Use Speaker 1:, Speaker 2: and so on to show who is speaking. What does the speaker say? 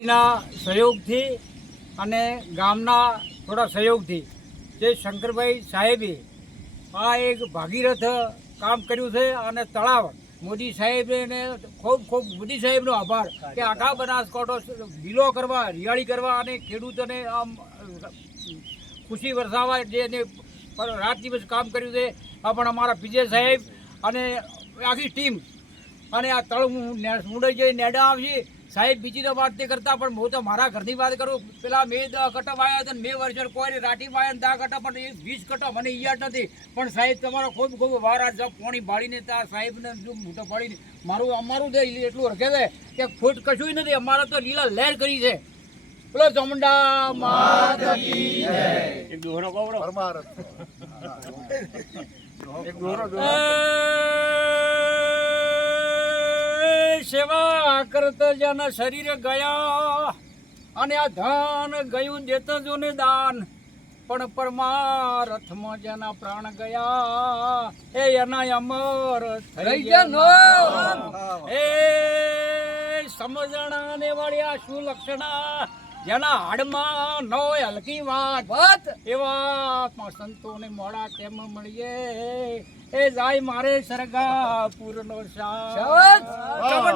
Speaker 1: ના સહયોગથી અને ગામના થોડા સહયોગથી જે શંકરભાઈ સાહેબે આ એક ભાગીરથ કામ કર્યું છે અને તળાવ મોદી સાહેબને ખૂબ ખૂબ મોદી સાહેબનો આભાર કે આખા બનાસકાંઠો લીલો કરવા હરિયાળી કરવા અને ખેડૂતોને આમ ખુશી વરસાવવા જે એને રાત દિવસ કામ કર્યું છે. આ પણ અમારા વિજય સાહેબ અને આખી ટીમ અને આ તળ હું મુંડઈ જઈ નેડા આવશે. સાહેબ બીજી તો વાત નહીં કરતા પણ હું તો મારા ઘરની વાત કરું. પેલા મેં દસ કટપ આવ્યા હતા ને મેં વર્ષ કોઈ રાઠી આવ્યા ને દા કટપ પણ એ વીસ કટપ મને યાદ નથી. પણ સાહેબ તમારો ખૂબ ખૂબ વાર આ જબ પોણી ભાળીને ત્યાં સાહેબને જો મોટો ભાળીને મારું અમારું દે એટલું રખે છે કે ખોટ કશું નથી. અમારે તો લીલા લહેર કરી છે. બોલો ચામુંડા માત કી જય. એક દોહરો એક બરો. એ સેવા કરત જન શરીર ગયા. અને આ ધન ગયું દેત જોને દાન. પણ પરમારથમાં જેના પ્રાણ ગયા એ એના અમર થઈ ગયા. એ સમજણા ને વળ્યા શું લક્ષણા જેના હાડમાં ન હલકી વાત. વાત? એવા સંતોને મોડા કેમ મળીએ? એ જાય મારે સરગા પૂરનો શાહ
Speaker 2: ભારત માતા કી જય